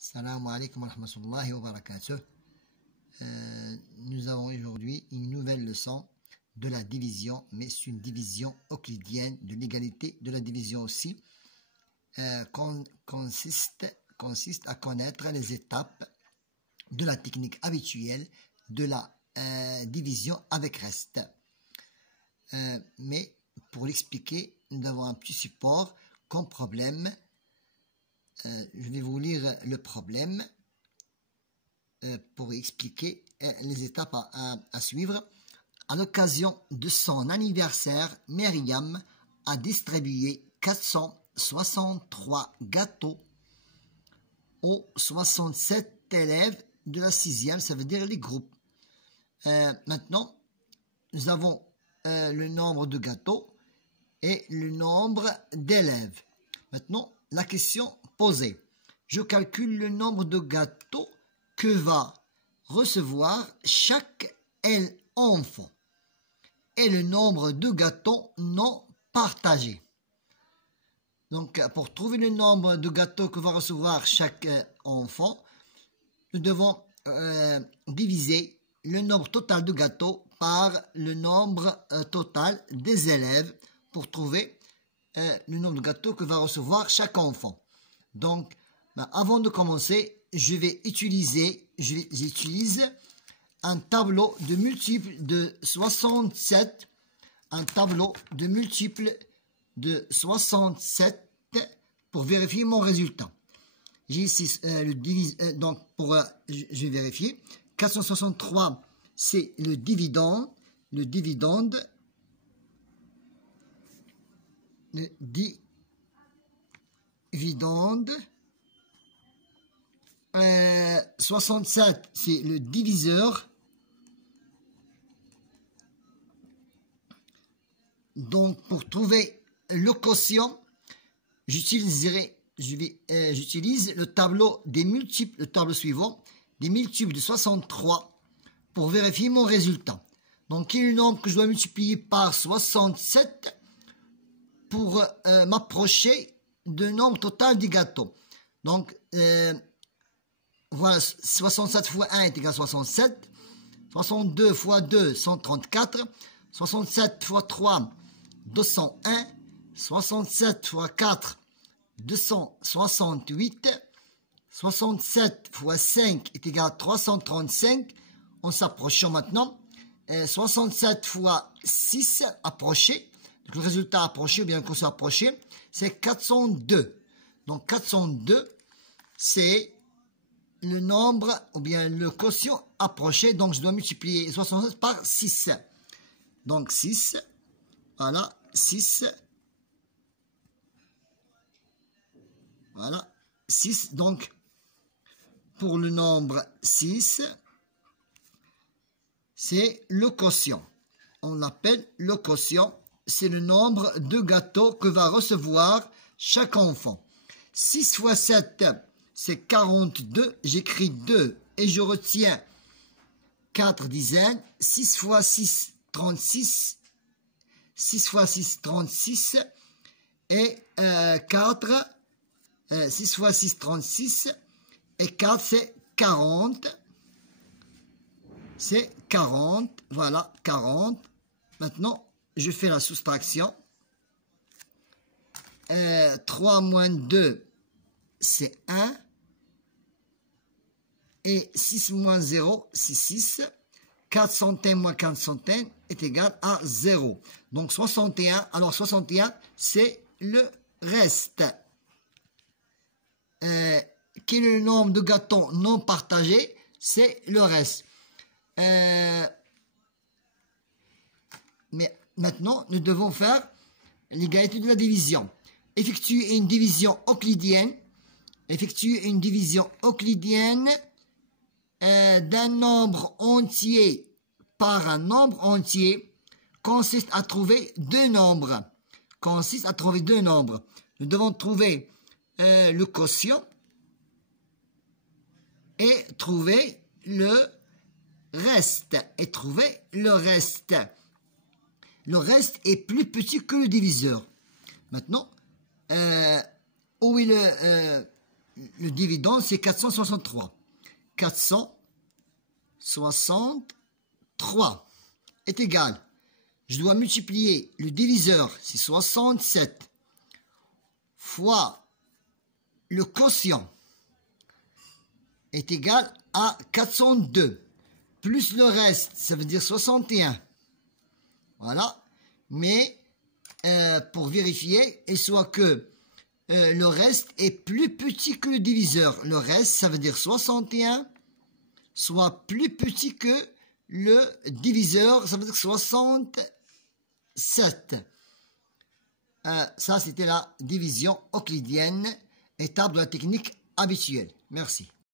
Salam alaikum wa rahmatullahi wa barakatuh. Nous avons aujourd'hui une nouvelle leçon de la division, mais c'est une division euclidienne de l'égalité de la division aussi. Consiste à connaître les étapes de la technique habituelle de la division avec reste. Mais pour l'expliquer, nous avons un petit support comme problème. Je vais vous lire le problème pour expliquer les étapes à suivre. À l'occasion de son anniversaire, Myriam a distribué 463 gâteaux aux 67 élèves de la 6e, ça veut dire les groupes. Maintenant, nous avons le nombre de gâteaux et le nombre d'élèves. Maintenant, la question posée. Je calcule le nombre de gâteaux que va recevoir chaque enfant et le nombre de gâteaux non partagés. Donc, pour trouver le nombre de gâteaux que va recevoir chaque enfant, nous devons diviser le nombre total de gâteaux par le nombre total des élèves pour trouver le nombre de gâteaux que va recevoir chaque enfant. Donc, avant de commencer, j'utilise un tableau de multiples de 67, un tableau de multiples de 67 pour vérifier mon résultat. J'ai ici le divise, donc je vais vérifier. 463, c'est le dividende. Le dividende. 67, c'est le diviseur. Donc, pour trouver le quotient, j'utilise le tableau des multiples, le tableau suivant, des multiples de 63 pour vérifier mon résultat. Donc, quel est le nombre que je dois multiplier par 67 pour m'approcher du nombre total des gâteaux. Donc, voilà, 67 fois 1 est égal à 67. 62 fois 2, 134. 67 fois 3, 201. 67 fois 4, 268. 67 fois 5 est égal à 335. En s'approchant maintenant. 67 fois 6, approché. Donc, le résultat approché, ou bien qu'on soit approché, c'est 402. Donc, 402, c'est le nombre, ou bien le quotient approché. Donc, je dois multiplier 67 par 6. Donc, 6. Voilà, 6. Voilà, 6. Donc, pour le nombre 6, c'est le quotient. On l'appelle le quotient. C'est le nombre de gâteaux que va recevoir chaque enfant. 6 fois 7, c'est 42. J'écris 2 et je retiens 4 dizaines. 6 fois 6, 36. 6 fois 6, 36. Et 4, 6 fois 6, 36. Et 4, c'est 40. C'est 40. Voilà, 40. Maintenant, je fais la soustraction. 3 moins 2, c'est 1. Et 6 moins 0, c'est 6. 4 centièmes moins 15 centièmes est égal à 0. Donc 61. Alors 61, c'est le reste. Quel est le nombre de gâteaux non partagés? C'est le reste. Mais maintenant, nous devons faire l'égalité de la division. Effectuer une division euclidienne. Effectuer une division euclidienne d'un nombre entier par un nombre entier consiste à trouver deux nombres. Nous devons trouver le quotient et trouver le reste. Le reste est plus petit que le diviseur. Maintenant, où est le dividende, c'est 463. 463 est égal. Je dois multiplier le diviseur, c'est 67, fois le quotient est égal à 402. Plus le reste, ça veut dire 61. Voilà. Mais pour vérifier, il soit que le reste est plus petit que le diviseur. Le reste, ça veut dire 61, soit plus petit que le diviseur, ça veut dire 67. Ça, c'était la division euclidienne, étape de la technique habituelle. Merci.